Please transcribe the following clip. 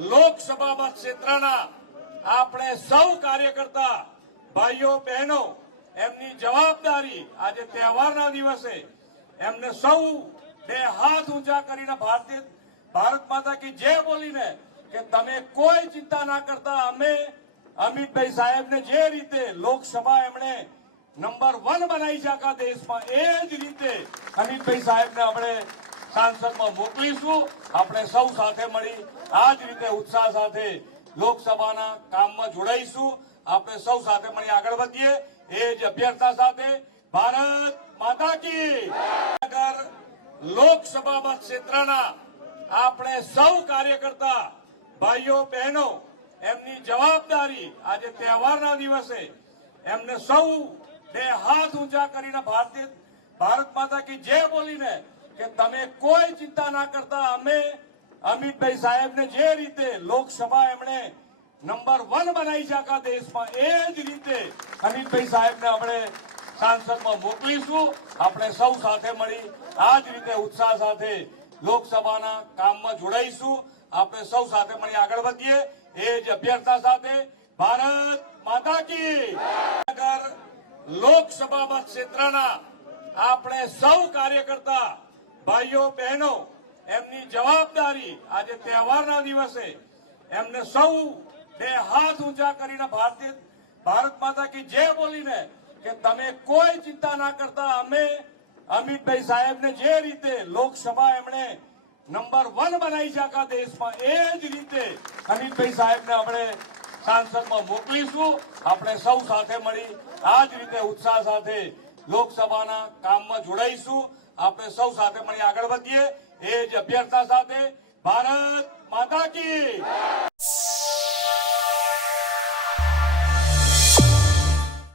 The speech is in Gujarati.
લોકસભા મત ક્ષેત્રના આપણે સૌ કાર્યકર્તા ભાઈઓ બહેનો એમની જવાબદારી આજે તહેવારના દિવસે એમને સૌ બે હાથ ઊંચા કરીને ભારત માતા કી જય બોલીને કે તમે કોઈ ચિંતા ના કરતા અમે અમિતભાઈ સાહેબને જે રીતે લોકસભા એમણે નંબર 1 બનાવી છે આખા દેશમાં એ જ રીતે અમિતભાઈ સાહેબને આપણે સાંસદમાં મોકલીશું। આપણે સૌ સાથે મળી આ જ રીતે ઉત્સાહ સાથે લોકસભાના કામમાં જોડાઈશું। આપણે સૌ સાથે મળી આગળ વધીએ એ જ અભ્યર્થના સાથે ભારત માતા કી લોકસભા મત ક્ષેત્રના આપણે સૌ કાર્યકર્તા ભાઈઓ બહેનો એમની જવાબદારી આજે તહેવારના દિવસે એમને સૌ બે હાથ ઊંચા કરીને ભારત માતા કી જય બોલીને કે તમે કોઈ ચિંતા ના કરતા અમે અમિતભાઈ સાહેબને જે રીતે લોકસભા એમણે નંબર 1 બનાવી છે આખા દેશમાં એ જ રીતે અમિતભાઈ સાહેબને આપણે સાંસદમાં મોકલીશું। આપણે સૌ સાથે મળી આ જ રીતે ઉત્સાહ સાથે લોકસભાના કામમાં જોડાઈશું। આપણે સૌ સાથે મળી આગળ વધીએ એ જ અભ્યર્થના સાથે ભારત માતા કી લોકસભા મત ક્ષેત્રના આપણે સૌ કાર્યકર્તા ભાઈઓ બહેનો એમની જવાબદારી આજે તહેવારના દિવસે એમને સૌ બે હાથ ઊંચા કરીને ભારત માતા કી જય બોલીને કે તમે કોઈ ચિંતા ના કરતા અમે અમિતભાઈ સાહેબને જે રીતે લોકસભા એમણે નંબર 1 બનાવી છે આખા દેશમાં એ જ રીતે અમિતભાઈ સાહેબને આપણે સાંસદમાં મોકલીશું। આપણે સૌ સાથે મળી આ જ રીતે ઉત્સાહ સાથે લોકસભાના કામમાં જોડાઈશું। આપણે સૌ સાથે મળી આગળ વધીએ એ જ અભ્યર્થના સાથે ભારત માતા કી